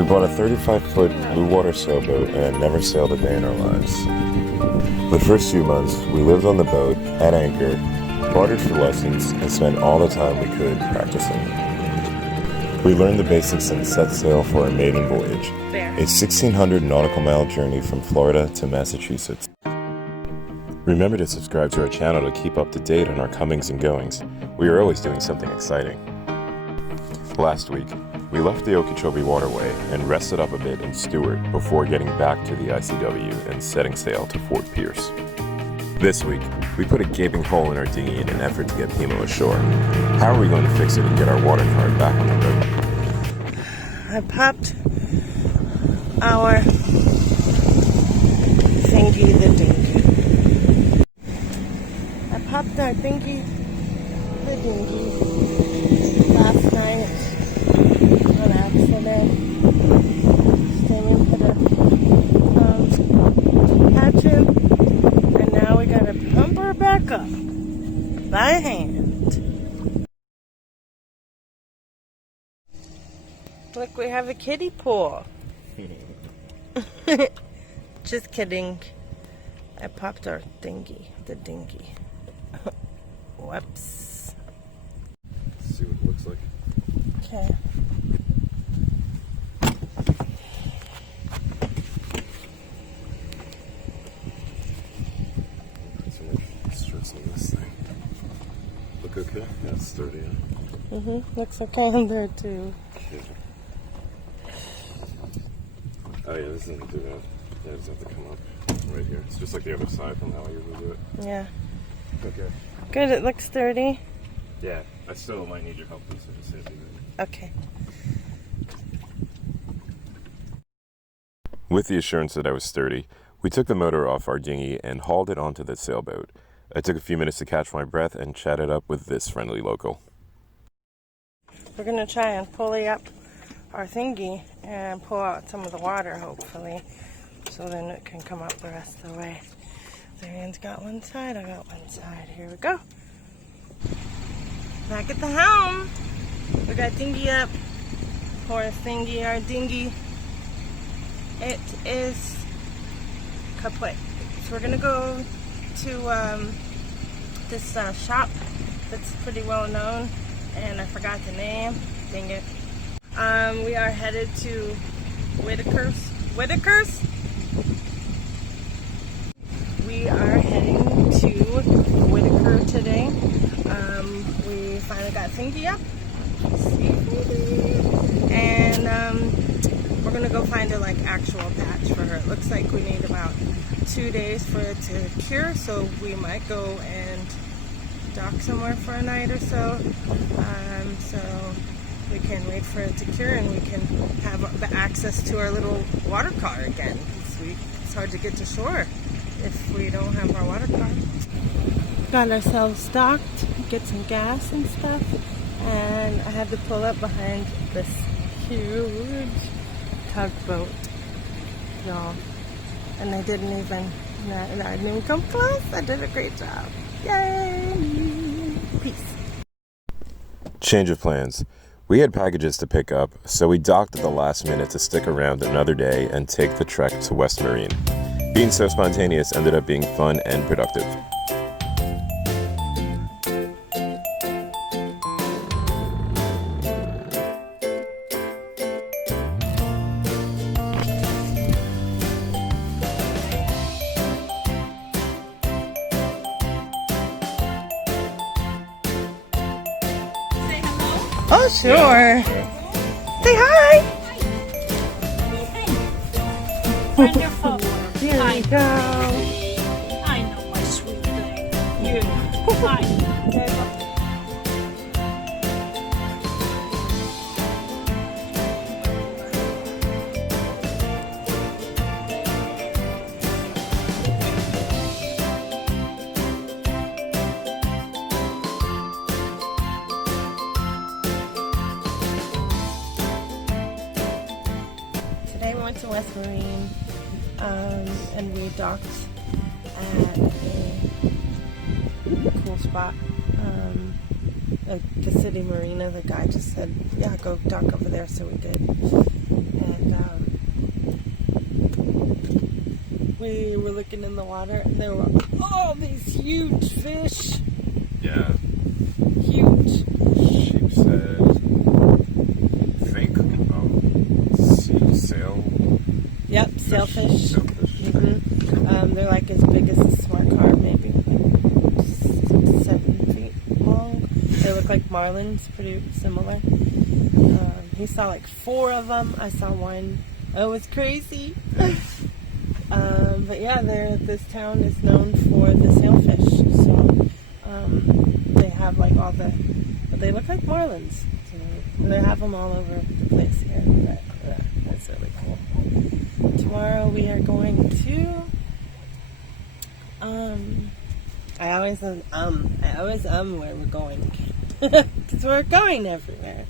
We bought a 35-foot blue water sailboat and never sailed a day in our lives. For the first few months, we lived on the boat, at anchor, bartered for lessons, and spent all the time we could practicing. We learned the basics and set sail for our maiden voyage, a 1,600 nautical mile journey from Florida to Massachusetts. Remember to subscribe to our channel to keep up to date on our comings and goings. We are always doing something exciting. Last week, we left the Okeechobee Waterway and rested up a bit in Stuart before getting back to the ICW and setting sail to Fort Pierce. This week, we put a gaping hole in our dinghy in an effort to get Pimo ashore. How are we going to fix it and get our water card back on the boat? I popped our thingy, the dinghy. I popped our thingy, the dinghy, last night. An accident. Jamie put a patch in, and now we gotta pump her back up by hand. Look, we have a kiddie pool. Just kidding. I popped our dinghy, the dinghy. Whoops. Let's see what it looks like. Okay. This thing. Look okay? Yeah, it's sturdy. Yeah? Looks okay on there too. Okay. Oh yeah, this doesn't do that. Yeah, it just have to come up right here. It's just like the other side from how I usually do it. Yeah. Okay. Good, it looks sturdy. Yeah, I still might need your help though, so just say it. Okay. With the assurance that I was sturdy, we took the motor off our dinghy and hauled it onto the sailboat. I took a few minutes to catch my breath and chatted up with this friendly local. We're going to try and pulley up our thingy and pull out some of the water, hopefully, so then it can come up the rest of the way. Darian's got one side, I got one side. Here we go. Back at the helm. We got dinghy up. Poor thingy, our dinghy. It is kaput. So we're going to go to this shop that's pretty well known, and I forgot the name. Dang it. We are headed to Whitaker's? We are heading to Whitaker today. We finally got thingy up. And we're gonna go find a actual patch for her. It looks like we need about 2 days for it to cure, so we might go and dock somewhere for a night or so. So we can wait for it to cure and we can have the access to our little water car again. It's hard to get to shore if we don't have our water car. Got ourselves docked, get some gas and stuff, and I had to pull up behind this huge tugboat, y'all. And I didn't even come close. I did a great job. Yay! Peace. Change of plans. We had packages to pick up, so we docked at the last minute to stick around another day and take the trek to West Marine. Being so spontaneous ended up being fun and productive. Oh, sure. Yeah. Say hi. Wonderful. Here we go. I know my sweet thing. You. Hi. Today we went to West Marine, and we docked at a cool spot, like the city marina. The guy just said, yeah, go dock over there, so we did. And looking in the water, and there were all these huge fish. Yeah. Huge. Sheep said, sail. Yep, sailfish. Sailfish. They're like as big as a smart car, maybe 7 feet long. They look like marlins, pretty similar. He saw like 4 of them. I saw one. It was crazy. But yeah, this town is known for the sailfish. So they have like all the, but they look like marlins. So they have them all over the place here. But, that's really cool. Tomorrow we are going to. I always where we're going because we're going everywhere.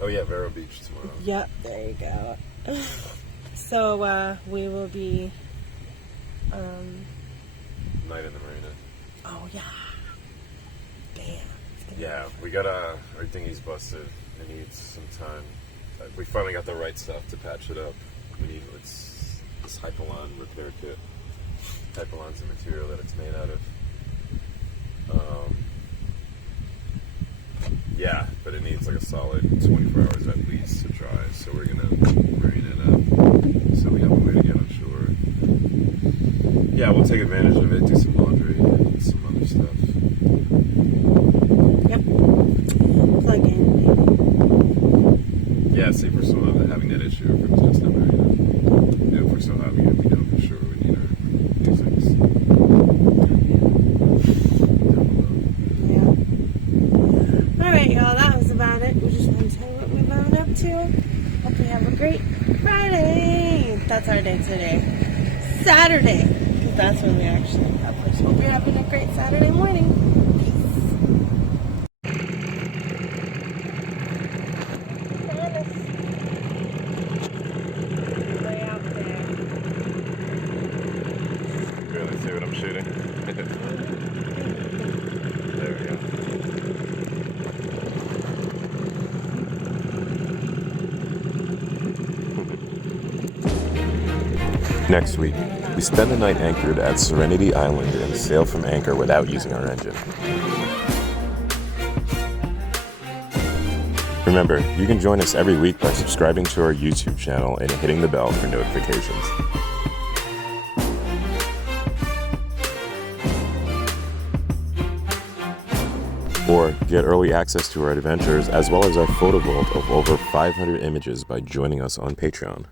Oh yeah, Vero Beach tomorrow. Yep, there you go. So we will be Night in the marina. oh yeah. Damn. Yeah, we got our dinghy's busted. It needs some time. We finally got the right stuff to patch it up. We need this Hypalon repair kit. Hypalon's the material that it's made out of. Yeah, but it needs like a solid 24 hours at least to dry. So we're gonna marine it up so we have a way to get on shore. Yeah, we'll take advantage of it, do some laundry, and some other stuff. Yep. Plug in. Yeah, see if we're still not having that issue, if it was just a marina. If we're still having it, we know for sure we need our new things. Yeah. Alright, y'all, that was about it. We just want to tell you what we've been up to. Hope you have a great Friday. That's our day today. Saturday. Because that's when we actually publish. Hope you're having a great Saturday morning. Really see what I'm shooting? There we go. Next week, we spend the night anchored at Serenity Island and sail from anchor without using our engine. Remember, you can join us every week by subscribing to our YouTube channel and hitting the bell for notifications. Or get early access to our adventures as well as our photo vault of over 500 images by joining us on Patreon.